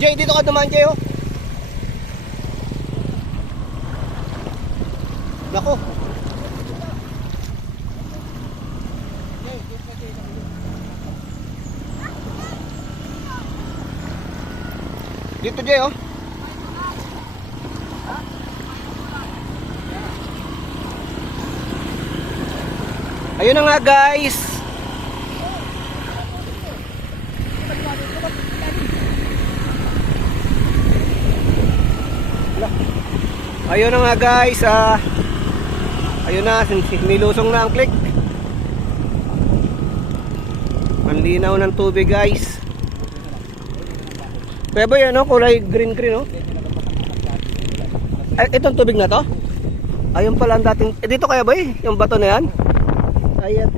Jay, dito ka dumaan, Jay, oh. Nako. Dito, Jay, oh. Ayun na nga, guys. Ayun na nga, guys. Ayun na, nilusong na ang click. Ang linaw ng tubig, guys. Kaya ba yan, oh? Kulay green, oh. Ay, itong tubig na to? Ayun pala ang dating. Dito kaya ba, yung bato na yan? Ayan,